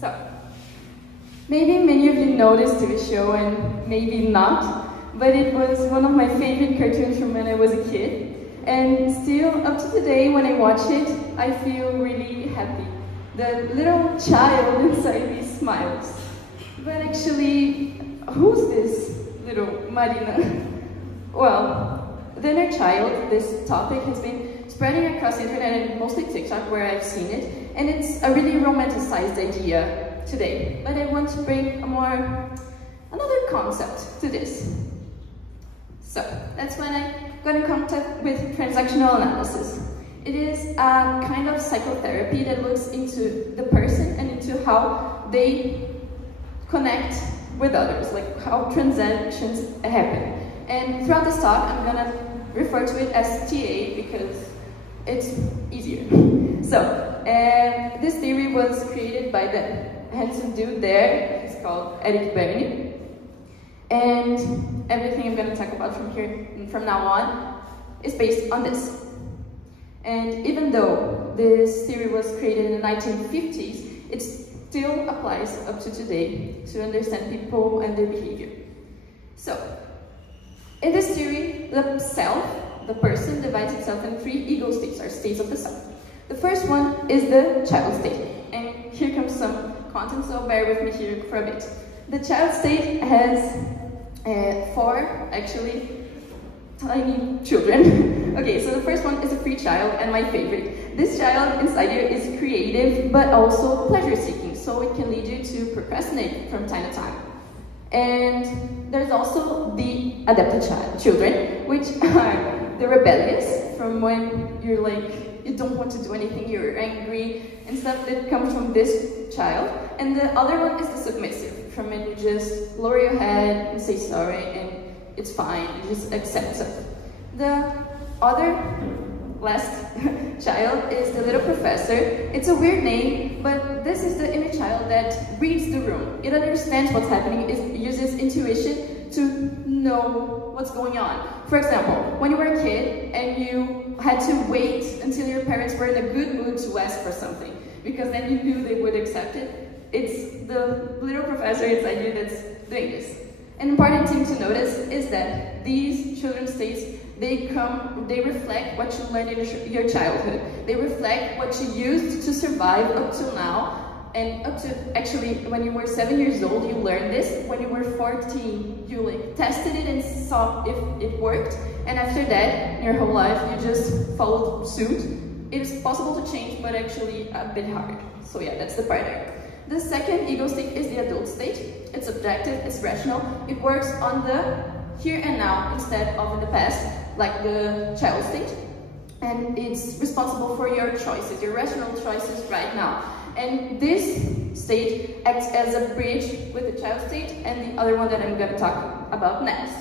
So, maybe many of you know this TV show and maybe not, but it was one of my favorite cartoons from when I was a kid. And still, up to today, when I watch it, I feel really happy. The little child inside me smiles. But actually, who's this little Marina? Well, the inner child, this topic has been spreading across the internet and mostly TikTok where I've seen it. And it's a really romanticized idea today. But I want to bring another concept to this. So, that's when I got in contact with transactional analysis. It is a kind of psychotherapy that looks into the person and into how they connect with others, like how transactions happen. And throughout this talk, I'm gonna refer to it as TA because it's easier. So, this theory was created by the handsome dude there. He's called Marina. And everything I'm going to talk about from now on is based on this. And even though this theory was created in the 1950s, it still applies up to today to understand people and their behavior. So, in this theory, the self, the person, divides itself in 3 ego states, or states of the self. The first one is the child state. And here comes some content, so bear with me here for a bit. The child state has 4, actually, tiny children. Okay, so the first one is a free child, and my favorite. This child inside you is creative, but also pleasure-seeking, so it can lead you to procrastinate from time to time. And there's also the adapted children, which are the rebellious, from when you're like, you don't want to do anything, you're angry, and stuff that comes from this child. And the other one is the submissive, from when you just lower your head and say sorry, and it's fine, you just accept it. The other last child is the little professor. It's a weird name, but this is the inner child that reads the room. It understands what's happening, it uses intuition to know what's going on. For example, when you were a kid and you had to wait until your parents were in a good mood to ask for something, because then you knew they would accept it. It's the little professor inside you that's doing this. An important thing to notice is that these children's states, they reflect what you learned in your childhood. They reflect what you used to survive up till now. And up to, actually, when you were 7 years old, you learned this. When you were 14, you tested it and saw if it worked. And after that, in your whole life, you just followed suit. It is possible to change, but actually a bit hard. So yeah, that's the part there. The second ego state is the adult state. It's objective, it's rational. It works on the here and now instead of in the past, like the child state. And it's responsible for your choices, your rational choices right now. And this state acts as a bridge with the child state and the other one that I'm going to talk about next.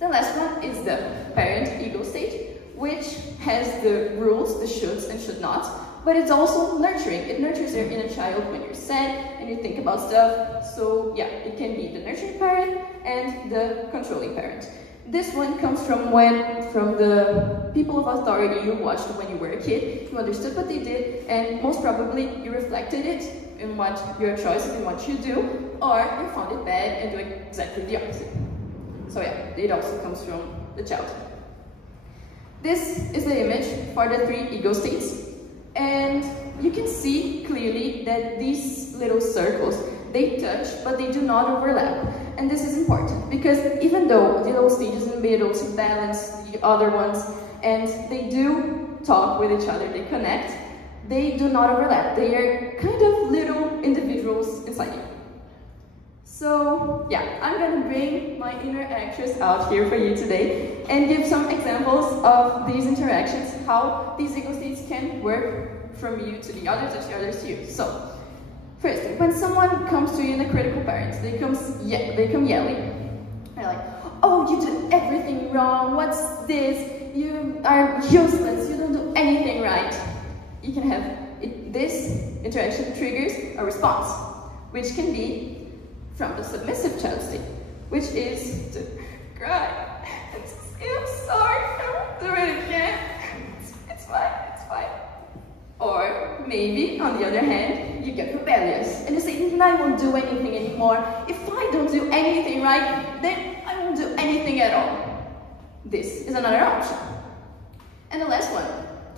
The last one is the parent ego state, which has the rules, the shoulds and should nots, but it's also nurturing. It nurtures your inner child when you're sad and you think about stuff. So yeah, it can be the nurturing parent and the controlling parent. This one comes from the people of authority you watched when you were a kid. You understood what they did, and most probably you reflected it in what your choices and what you do, or you found it bad and do exactly the opposite. So yeah, it also comes from the child. This is the image for the 3 ego states, and you can see clearly that these little circles, they touch, but they do not overlap. And this is important, because even though the little stages in the middle to balance the other ones, and they do talk with each other, they connect, they do not overlap. They are kind of little individuals inside you. So yeah, I'm gonna bring my inner actress out here for you today and give some examples of these interactions, how these ego states can work from you to the others, and the others to you. So, first, when someone comes to you in a critical parent, they come yelling. They're like, oh, you did everything wrong, what's this? You are useless, you don't do anything right. You can have this interaction triggers a response, which can be from the submissive child state, which is to cry and say, I'm sorry, I won't do it again. It's fine, it's fine. Or maybe, on the other hand, then you get rebellious and you say, I won't do anything anymore. If I don't do anything right, then I won't do anything at all. This is another option. And the last one.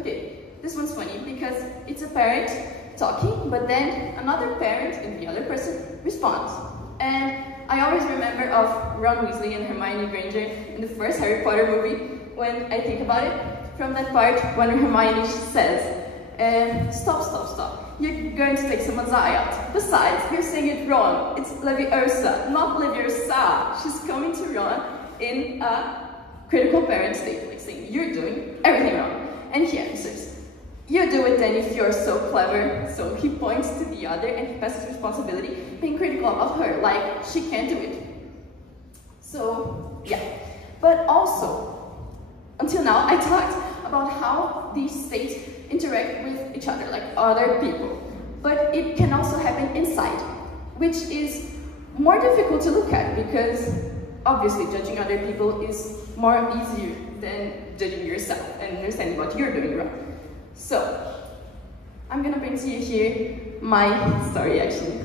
Okay, this one's funny because it's a parent talking, but then another parent and the other person responds. And I always remember of Ron Weasley and Hermione Granger in the first Harry Potter movie when I think about it. From that part when Hermione says, stop. You're going to take someone's eye out. Besides, you're saying it wrong. It's Leviosa, not Leviosa. She's coming to Ron in a critical parent state, like saying, you're doing everything wrong. And he answers, you do it then if you're so clever. So he points to the other and he passes responsibility, being critical of her, like she can't do it. So, yeah. But also, until now, I talked about how these states interact with each other, like other people. But it can also happen inside, which is more difficult to look at because obviously judging other people is more easier than judging yourself and understanding what you're doing wrong. So, I'm gonna bring to you here my story actually.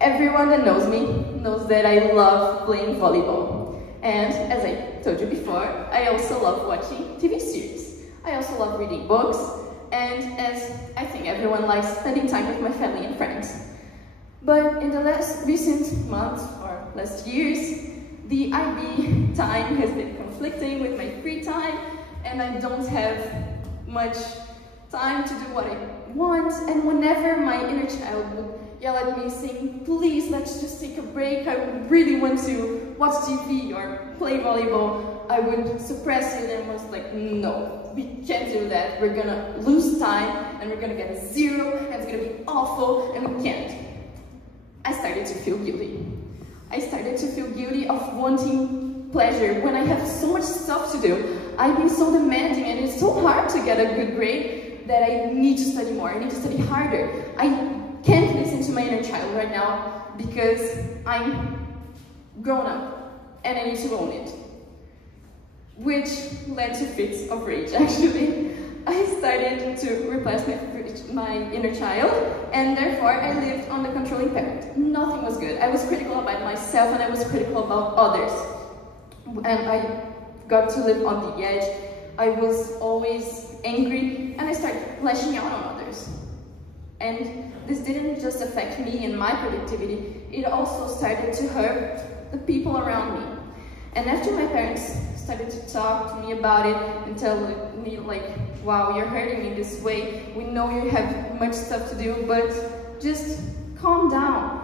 Everyone that knows me knows that I love playing volleyball. And as I told you before, I also love watching TV series. I also love reading books, and as I think everyone likes, spending time with my family and friends. But in the recent months or last years, the IB time has been conflicting with my free time, and I don't have much time to do what I want. And whenever my inner child would yell at me saying, please, let's just take a break, I really want to watch TV or play volleyball, I would suppress it and was like, no, we can't do that, we're gonna lose time and we're gonna get a 0 and it's gonna be awful and we can't. I started to feel guilty. I started to feel guilty of wanting pleasure when I have so much stuff to do. I've been so demanding and it's so hard to get a good grade that I need to study more, I need to study harder. I can't listen to my inner child right now because I'm grown up and I need to own it. Which led to fits of rage actually. I started to repress my inner child and therefore I lived on the controlling parent. Nothing was good. I was critical about myself and I was critical about others. And I got to live on the edge. I was always angry and I started lashing out on others. And this didn't just affect me and my productivity, it also started to hurt the people around me. And after my parents started to talk to me about it and tell me like, wow, you're hurting me this way, we know you have much stuff to do, but just calm down.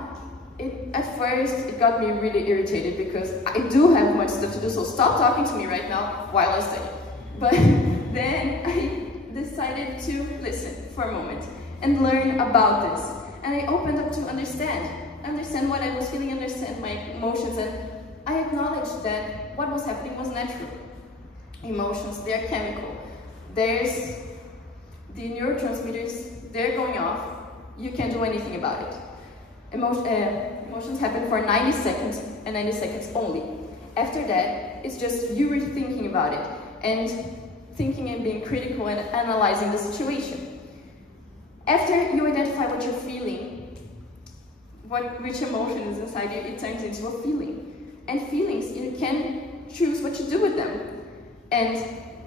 At first, it got me really irritated because I do have much stuff to do, so stop talking to me right now while I study. But then I decided to listen for a moment and learn about this. And I opened up to understand what I was feeling, understand my emotions, and I acknowledged that what was happening was natural. Emotions, they are chemical. There's the neurotransmitters, they're going off. You can't do anything about it. Emotions happen for 90 seconds and 90 seconds only. After that, it's just you rethinking about it and thinking and being critical and analyzing the situation. After you identify what you're feeling, which emotion is inside you, it turns into a feeling. And feelings, you can choose what you do with them. And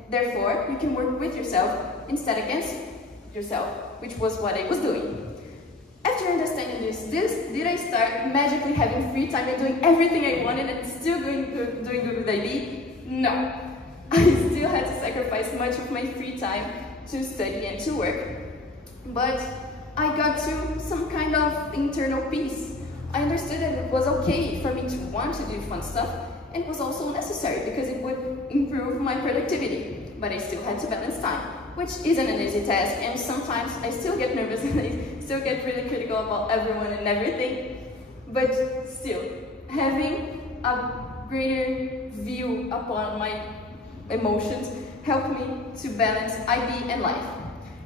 therefore, you can work with yourself instead against yourself, which was what I was doing. After understanding this, did I start magically having free time and doing everything I wanted and still doing good with IB? No. I still had to sacrifice much of my free time to study and to work. But I got to some kind of internal peace. I understood that it was okay for me to want to do fun stuff, and it was also necessary because it would improve my productivity. But I still had to balance time, which isn't an easy task, and sometimes I still get nervous and I still get really critical about everyone and everything. But still, having a greater view upon my emotions helped me to balance IB and life.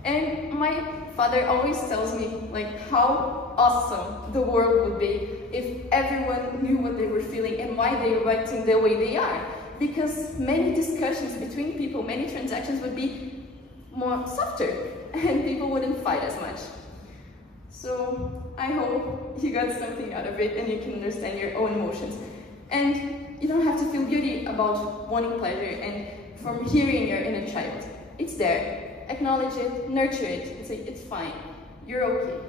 And my father always tells me like how awesome the world would be if everyone knew what they were feeling and why they were acting the way they are. Because many discussions between people, many transactions would be more softer and people wouldn't fight as much. So I hope you got something out of it and you can understand your own emotions. And you don't have to feel guilty about wanting pleasure and from hearing your inner child. It's there. Acknowledge it, nurture it, and say, it's fine. You're okay.